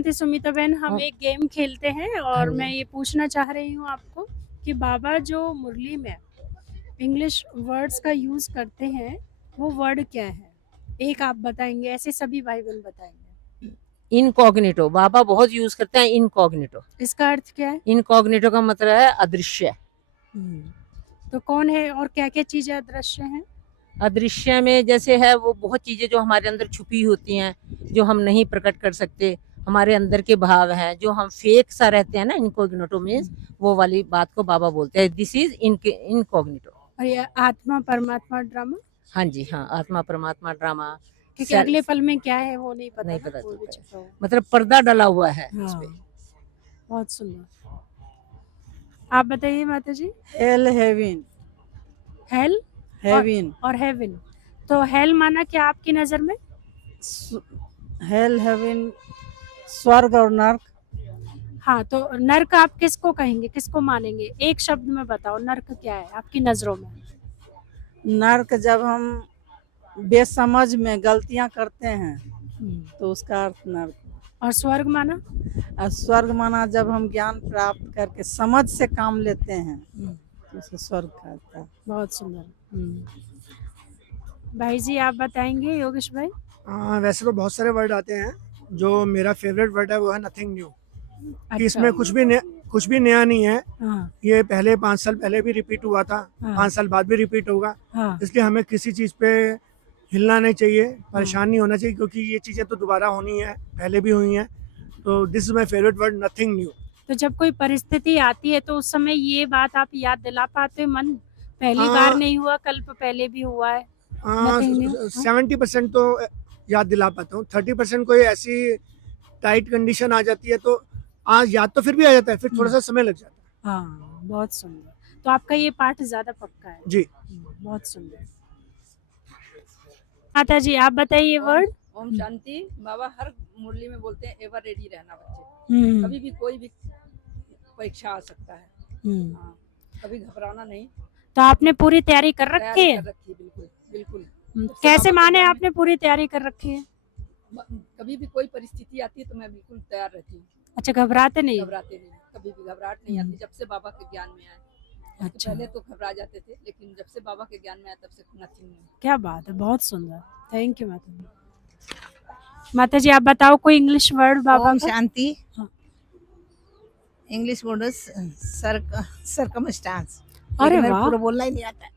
शांति सुमिता बहन, हम हाँ। एक गेम खेलते हैं हाँ और जी। मैं ये पूछना चाह रही हूँ आपको कि बाबा जो मुरली में इंग्लिश वर्ड्स का यूज करते हैं वो वर्ड क्या है? एक आप बताएंगे, ऐसे सभी भाई बहन बताएंगे। इनकॉग्निटो बाबा बहुत यूज करते हैं। इनकॉग्निटो, इसका अर्थ क्या है? इनकॉग्निटो का मतलब है अदृश्य। तो कौन है और क्या क्या चीजें अदृश्य हैं? अदृश्य में जैसे है वो बहुत चीजें जो हमारे अंदर छुपी होती हैं, जो हम नहीं प्रकट कर सकते, हमारे अंदर के भाव हैं, जो हम फेक सा रहते हैं ना, इनकॉग्निटो मीन्स वो वाली बात को बाबा बोलते हैं, दिस इज इनकॉग्निटो। और ये आत्मा परमात्मा ड्रामा, हाँ जी, हाँ, आत्मा परमात्मा ड्रामा। क्योंकि अगले पल में क्या है वो नहीं पता नहीं ना, पता कोई भी चलता है। छुपा हुआ। मतलब पर्दा डला हुआ है इस पे। हाँ, बहुत सुंदर। आप बताइए माता जी। हेल हेविन, हेल हेविन, और हेवन। तो हेल माना क्या आपकी नजर में? हेल हेविन स्वर्ग और नर्क। हाँ, तो नर्क आप किसको कहेंगे, किसको मानेंगे? एक शब्द में बताओ, नर्क क्या है आपकी नजरों में? नर्क जब हम बेसमझ में गलतियां करते हैं तो उसका अर्थ नर्क। और स्वर्ग माना? और स्वर्ग माना जब हम ज्ञान प्राप्त करके समझ से काम लेते हैं तो उसे स्वर्ग कहता है। बहुत सुंदर। भाई जी आप बताएंगे, योगेश भाई? वैसे तो बहुत सारे वर्ड आते हैं, जो मेरा फेवरेट वर्ड है वो है नथिंग न्यू। कि इसमें अच्छा। कुछ भी नया नहीं है। हाँ, ये पहले 5 साल पहले भी रिपीट हुआ था, हाँ। 5 साल बाद भी रिपीट होगा। हाँ, इसलिए हमें किसी चीज़ पे हिलना नहीं चाहिए, परेशान नहीं होना चाहिए, क्योंकि ये चीज़ें तो दोबारा होनी है, पहले भी हुई हैं। तो this is my favourite word, nothing new. तो जब कोई परिस्थिति आती है तो उस समय ये बात आप याद दिला पाते मन, पहली बार नहीं हुआ, कल पहले भी हुआ है? Nothing new, हाँ? 70% तो याद दिला पाता हूँ। 30% कोई ऐसी टाइट कंडीशन आ जाती है तो आज याद तो फिर भी आ जाता है, फिर थोड़ा सा समय लग जाता है। हाँ, बहुत सुंदर। तो आपका ये पाठ ज्यादा पक्का है जी। बहुत सुंदर। माता जी आप बताइए वर्ड। ओम शांति। बाबा हर मुरली में बोलते हैं एवर रेडी रहना बच्चे, कभी भी कोई भी परीक्षा आ सकता है। हाँ, कभी घबराना नहीं। तो आपने पूरी तैयारी कर रखी है? कर रखी है, बिल्कुल बिल्कुल। कैसे माने आपने पूरी तैयारी कर रखी है? कभी भी कोई परिस्थिति आती है तो मैं बिल्कुल तैयार रहती हूँ। अच्छा, घबराते नहीं? घबराते नहीं, कभी भी घबराहट नहीं आती जब से बाबा के ज्ञान में आए। अच्छा, पहले तो घबरा जाते थे, लेकिन जब से बाबा के ज्ञान में आया तब से नथिंग नहीं। क्या बात है, बहुत सुंदर। थैंक यू माता जी। माता जी आप बताओ कोई इंग्लिश वर्ड बाबा ओम का? शांति। हाँ। English word circumstance. अरे वाह, पूरा बोलना ही नहीं आता है।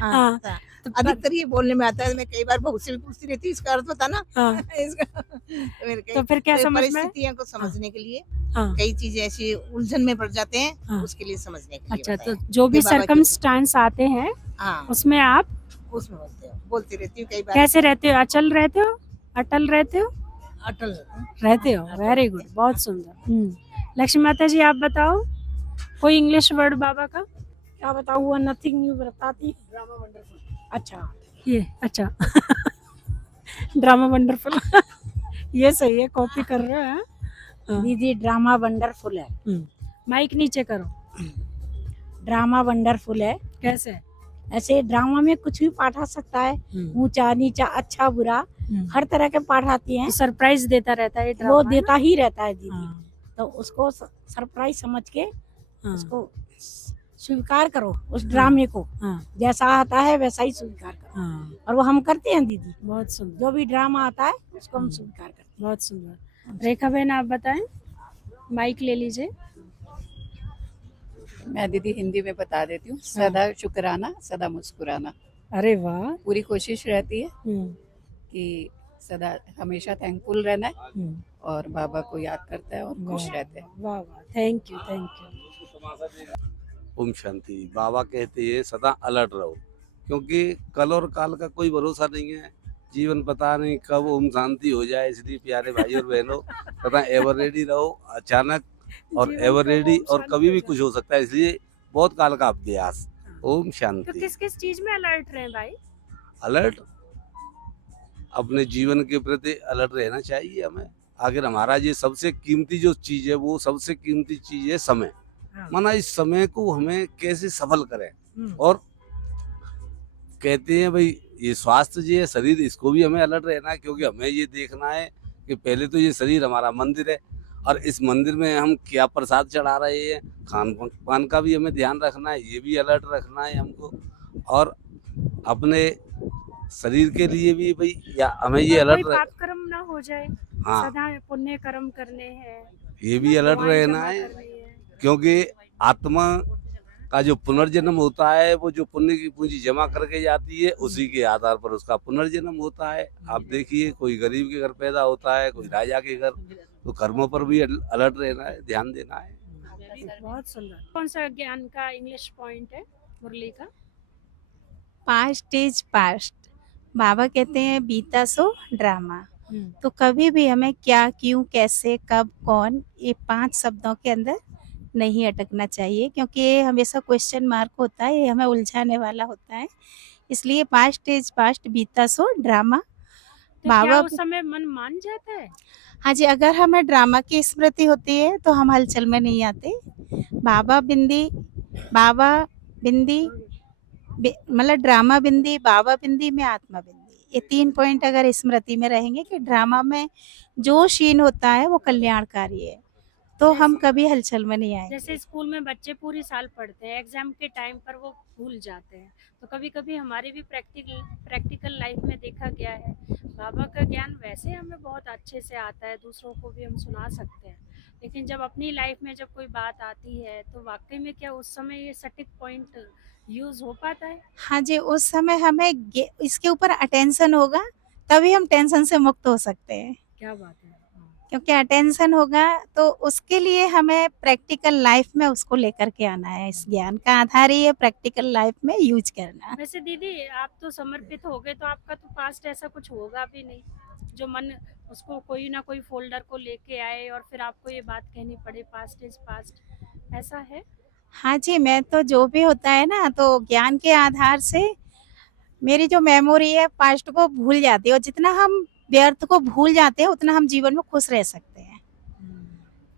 हाँ, तो अधिकतर ये बोलने में आता है। मैं कई बार बहू से भी पूछती रहती हूँ इसका अर्थ बता ना। हाँ। तो फिर क्या समझ में? परिस्थितियों को समझने के लिए हाँ। कई चीजें ऐसी उलझन में पड़ जाते हैं, हाँ। उसके लिए समझने के लिए अच्छा, तो बताया। जो भी बाबा की- सरकमस्टांस आते हैं हाँ, उसमें आप उसमें बोलती रहती हूँ कई बार। कैसे रहते हो? अचल रहते हो, अटल रहते हो, अटल रहते हो? वेरी गुड, बहुत सुंदर। लक्ष्मी माता जी आप बताओ कोई इंग्लिश वर्ड बाबा का? क्या बताऊँ, हुआ नथिंग न्यू बताती। Drama wonderful. अच्छा, ये अच्छा ड्रामा वंडरफुल ये सही है, कॉपी कर रहे हैं। हाँ। दीदी ड्रामा वंडरफुल है। माइक नीचे करो। ड्रामा वंडरफुल है। कैसे? ऐसे ड्रामा में कुछ भी पाठ आ सकता है, ऊंचा नीचा अच्छा बुरा हर तरह के पाठ आती हैं। सरप्राइज देता रहता है ये वो ड्रामा, है देता ही रहता है दीदी। हाँ। तो उसको सरप्राइज समझ के हाँ। उसको स्वीकार करो, उस ड्रामे को। हाँ। जैसा आता है वैसा ही स्वीकार करो। हाँ, और वो हम करते हैं दीदी। बहुत सुंदर, जो भी ड्रामा आता है उसको हम स्वीकार करते हैं। बहुत सुंदर। रेखा बहन आप बताएं, माइक ले लीजिए। मैं दीदी हिंदी में बता देती हूँ। सदा शुक्राना, सदा मुस्कुराना। अरे वाह। पूरी कोशिश रहती है कि सदा हमेशा थैंकफुल रहना है और बाबा को याद करता है और खुश रहते हैं। वाह वाह, थैंक यू, थैंक यू। ओम शांति। बाबा कहते हैं सदा अलर्ट रहो, क्योंकि कल और काल का कोई भरोसा नहीं है। जीवन पता नहीं कब ओम शांति हो जाए, इसलिए प्यारे भाई और बहनों सदा एवर रेडी रहो। अचानक और एवर रेडी और कभी भी कुछ हो सकता है, इसलिए बहुत काल का अभ्यास। ओम तो शांति। किस किस चीज में अलर्ट रहे भाई? अलर्ट, अपने जीवन के प्रति अलर्ट रहना चाहिए हमें। अगर हमारा ये सबसे कीमती जो चीज है, वो सबसे कीमती चीज है समय। माना इस समय को हमें कैसे सफल करें। और कहते हैं भाई ये स्वास्थ्य जो है शरीर, इसको भी हमें अलर्ट रहना है, क्योंकि हमें ये देखना है कि पहले तो ये शरीर हमारा मंदिर है और इस मंदिर में हम क्या प्रसाद चढ़ा रहे हैं, खान पान का भी हमें ध्यान रखना है, ये भी अलर्ट रखना है हमको। और अपने शरीर के लिए भी भाई या हमें ये और कोई अलर्ट पाप कर्म ना हो जाए, हाँ सदा पुण्य कर्म करने हैं, ये भी अलर्ट दुआएं रहना जमा है, करनी है। क्योंकि आत्मा का जो पुनर्जन्म होता है वो जो पुण्य की पूंजी जमा करके जाती है उसी के आधार पर उसका पुनर्जन्म होता है। आप देखिए कोई गरीब के घर पैदा होता है, कोई राजा के घर, तो कर्मों पर भी अलर्ट रहना है, ध्यान देना है। बहुत सुंदर। कौन सा ज्ञान का इंग्लिश पॉइंट है मुरली का? Past is past. बाबा कहते हैं बीता सो ड्रामा। तो कभी भी हमें क्या, क्यों, कैसे, कब, कौन, ये 5 शब्दों के अंदर नहीं अटकना चाहिए, क्योंकि ये हमेशा क्वेश्चन मार्क होता है, ये हमें उलझाने वाला होता है। इसलिए पास्ट इज पास्ट, बीता सो ड्रामा। तो क्या बाबा उस समय मन मान जाता है? हाँ जी, अगर हमें ड्रामा की स्मृति होती है तो हम हलचल में नहीं आते। बाबा बिंदी, बाबा बिंदी, मतलब ड्रामा बिंदी, बाबा बिंदी में आत्मा बिंदी, ये 3 पॉइंट अगर स्मृति में रहेंगे कि ड्रामा में जो सीन होता है वो कल्याणकारी है, तो हम कभी हलचल में नहीं आएंगे। जैसे स्कूल में बच्चे पूरी साल पढ़ते हैं, एग्जाम के टाइम पर वो भूल जाते हैं, तो कभी कभी हमारी भी प्रैक्टिकल लाइफ में देखा गया है बाबा का ज्ञान वैसे हमें बहुत अच्छे से आता है, दूसरों को भी हम सुना सकते हैं, लेकिन जब अपनी लाइफ में जब कोई बात आती है तो वाकई में क्या उस समय ये सटीक पॉइंट यूज हो पाता है? हाँ जी, उस समय हमें इसके ऊपर अटेंशन होगा, तभी हम टेंशन से मुक्त हो सकते हैं। क्या बात है। क्योंकि अटेंशन होगा तो उसके लिए हमें प्रैक्टिकल लाइफ में उसको लेकर के आना है। इस ज्ञान का आधार ही है प्रैक्टिकल लाइफ में यूज करना। वैसे दीदी आप तो समर्पित हो गए, तो आपका तो पास्ट ऐसा कुछ होगा भी नहीं जो मन उसको कोई ना कोई फोल्डर को लेके आए और फिर आपको ये बात कहनी पड़े पास्ट इज पास्ट, ऐसा है? हाँ जी, मैं तो जो भी होता है ना, तो ज्ञान के आधार से मेरी जो मेमोरी है पास्ट को भूल जाती है, और जितना हम व्यर्थ को भूल जाते हैं उतना हम जीवन में खुश रह सकते हैं।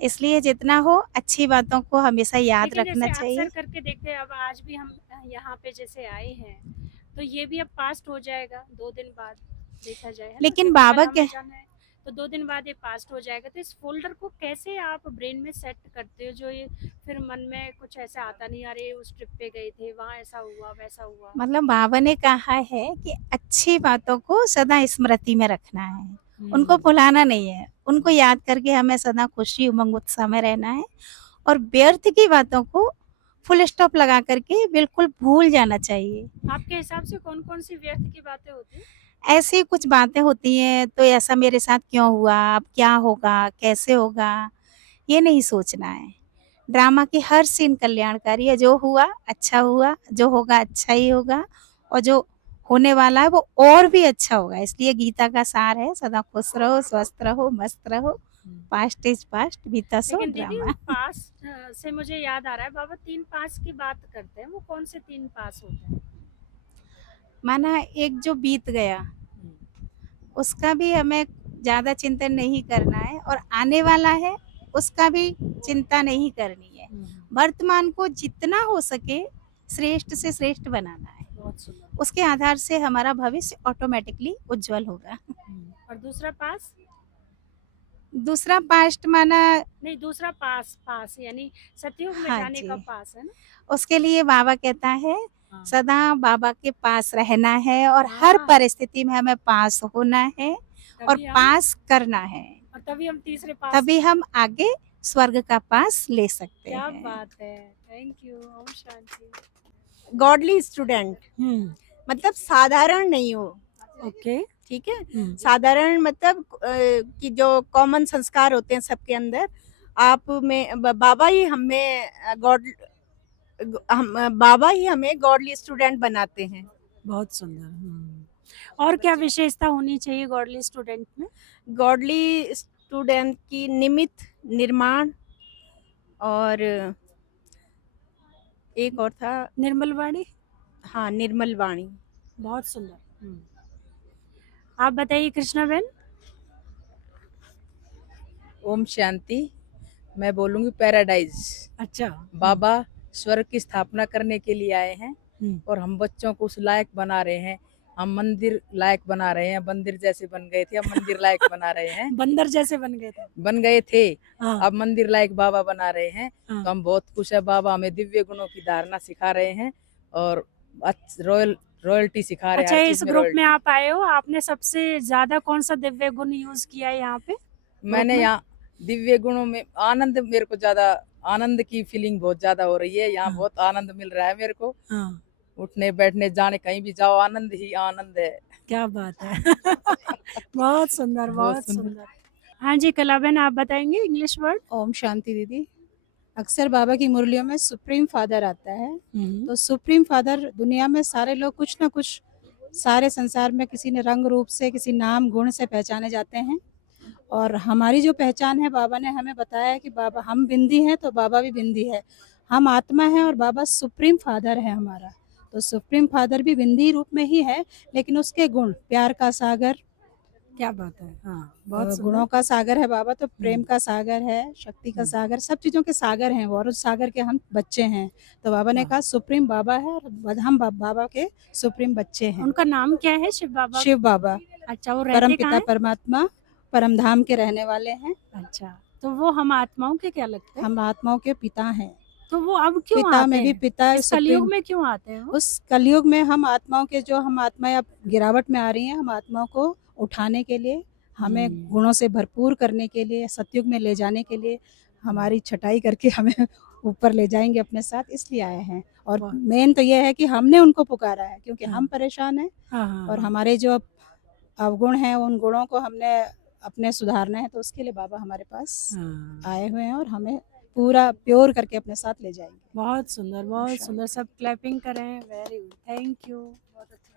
इसलिए जितना हो अच्छी बातों को हमेशा याद लेकिन रखना जैसे चाहिए। अक्सर करके देखते हैं, अब आज भी हम यहाँ पे जैसे आए हैं तो ये भी अब पास्ट हो जाएगा 2 दिन बाद, देखा जाए, है ना? लेकिन क्योंकि बाबा कल हमें के जाना है, तो 2 दिन बाद ये पास्ट हो जाएगा, तो इस फोल्डर को कैसे आप ब्रेन में सेट करते हो जो ये फिर मन में कुछ ऐसा आता नहीं, अरे उस ट्रिप पे गए थे वहाँ ऐसा हुआ वैसा हुआ? मतलब बाबा ने कहा है कि अच्छी बातों को सदा स्मृति में रखना है, उनको भुलाना नहीं है, उनको याद करके हमें सदा खुशी, उमंग, उत्साह में रहना है, और व्यर्थ की बातों को फुल स्टॉप लगा करके बिल्कुल भूल जाना चाहिए। आपके हिसाब से कौन कौन सी व्यर्थ की बातें होती हैं? ऐसी कुछ बातें होती हैं, तो ऐसा मेरे साथ क्यों हुआ, अब क्या होगा, कैसे होगा, ये नहीं सोचना है। ड्रामा की हर सीन कल्याणकारी है, जो हुआ अच्छा हुआ, जो होगा अच्छा ही होगा, और जो होने वाला है वो और भी अच्छा होगा। इसलिए गीता का सार है सदा खुश रहो, स्वस्थ रहो, मस्त रहो, पास्ट इज पास्ट, बीता सो लेकिन दीदी ड्रामा। पास्ट से मुझे याद आ रहा है, बाबा 3 पास की बात करते हैं, वो कौन से 3 पास होते हैं? माना एक जो बीत गया उसका भी हमें ज्यादा चिंतन नहीं करना है, और आने वाला है उसका भी चिंता नहीं करनी है। वर्तमान को जितना हो सके श्रेष्ठ से श्रेष्ठ बनाना है, बहुत सुंदर। उसके आधार से हमारा भविष्य ऑटोमेटिकली उज्जवल होगा। और दूसरा पास? दूसरा पास्ट माना नहीं, दूसरा पास, पास यानी सतयुग में हाँ जाने का जी, पास है ना? उसके लिए बाबा कहता है हाँ। सदा बाबा के पास रहना है, और हर हाँ। परिस्थिति में हमें पास होना है और तभी हम पास करना है, और तभी हम तीसरे पास। तभी हम आगे स्वर्ग का पास ले सकते क्या हैं। बात है, थैंक यू, ओम शांति। गॉडली स्टूडेंट, मतलब साधारण नहीं हो, ओके। ठीक है। साधारण मतलब कि जो कॉमन संस्कार होते हैं सबके अंदर, आप में बाबा ही हमें बाबा ही हमें गॉडली स्टूडेंट बनाते हैं। बहुत सुंदर। और क्या विशेषता होनी चाहिए गॉडली स्टूडेंट में? गॉडली स्टूडेंट की निमित्त, निर्माण, और एक और था, निर्मल वाणी। हाँ, निर्मल वाणी। बहुत सुंदर। आप बताइए कृष्णा बहन। ओम शांति। मैं बोलूंगी पैराडाइज। अच्छा। बाबा स्वर्ग की स्थापना करने के लिए आए हैं और हम बच्चों को उस लायक बना रहे हैं हम मंदिर लायक बना रहे हैं, मंदिर जैसे बन गए थे, अब मंदिर लायक बना रहे हैं। बंदर जैसे बन गए थे। हाँ। अब मंदिर लायक बाबा बना रहे हैं। हाँ। तो हम बहुत खुश है, बाबा हमें दिव्य गुणों की धारणा सिखा रहे हैं और रॉयल्टी सिखा रहे हैं। अच्छा, हर इस चीज में ग्रुप में रॉयल्टी। आप आए हो, आपने सबसे ज्यादा कौन सा दिव्य गुण यूज किया है यहाँ पे मैंने में? यहाँ दिव्य गुणों में आनंद, मेरे को ज्यादा आनंद की फीलिंग बहुत ज्यादा हो रही है। यहाँ हाँ। बहुत आनंद मिल रहा है मेरे को। हाँ, उठने बैठने जाने कहीं भी जाओ, आनंद ही आनंद है। क्या बात है। बहुत सुंदर, बहुत बहुत सुंदर। सुंदर। हाँ जी, कलाबेन आप बताएंगे इंग्लिश वर्ड? ओम शांति दीदी। अक्सर बाबा की मुरलियों में सुप्रीम फादर आता है। हम्म। तो सुप्रीम फादर, दुनिया में सारे लोग कुछ ना कुछ, सारे संसार में किसी ने रंग रूप से, किसी नाम गुण से पहचाने जाते हैं। और हमारी जो पहचान है, बाबा ने हमें बताया है कि बाबा, हम बिंदी हैं तो बाबा भी बिंदी है। हम आत्मा हैं और बाबा सुप्रीम फादर है हमारा। तो सुप्रीम फादर भी बिंदी रूप में ही है, लेकिन उसके गुण, प्यार का सागर, क्या बात है। हाँ, बहुत सुंदर। गुणों का सागर है बाबा। तो प्रेम का सागर है, शक्ति का हम्म। सागर, सब चीजों के सागर हैं वो, और उस सागर के हम बच्चे हैं। तो बाबा ने हाँ। कहा सुप्रीम बाबा है और हम बाबा के सुप्रीम बच्चे हैं। उनका नाम क्या है, शिव बाबा? शिव बाबा अच्छा, वो परम रहते पिता कहाँ हैं? परमात्मा, परम धाम के रहने वाले हैं। अच्छा, तो वो हम आत्माओं के क्या लगते हैं? हम आत्माओं के पिता हैं। तो वो अब क्यों पिता आते में भी हैं? पिता इस कलयुग सुप्रीम। में क्यों आते हैं वो? उस कलयुग में हम आत्माओं के, जो हम आत्माएं अब गिरावट में आ रही हैं, हम आत्माओं को उठाने के लिए, हमें गुणों से भरपूर करने के लिए, सतयुग में ले जाने के लिए, हमारी छटाई करके हमें ऊपर ले जाएंगे अपने साथ, इसलिए आए हैं। और वाह। मेन तो ये है कि हमने उनको पुकारा है, क्योंकि हाँ। हम परेशान हैं हाँ, और हमारे जो अवगुण हैं, उन गुणों को हमने अपने सुधारना है। तो उसके लिए बाबा हमारे पास हाँ। आए हुए हैं और हमें पूरा प्योर करके अपने साथ ले जाएंगे। बहुत सुंदर, बहुत इंशाल्लाह। सुंदर। सब क्लैपिंग करें। Very good, thank you. बहुत अच्छा।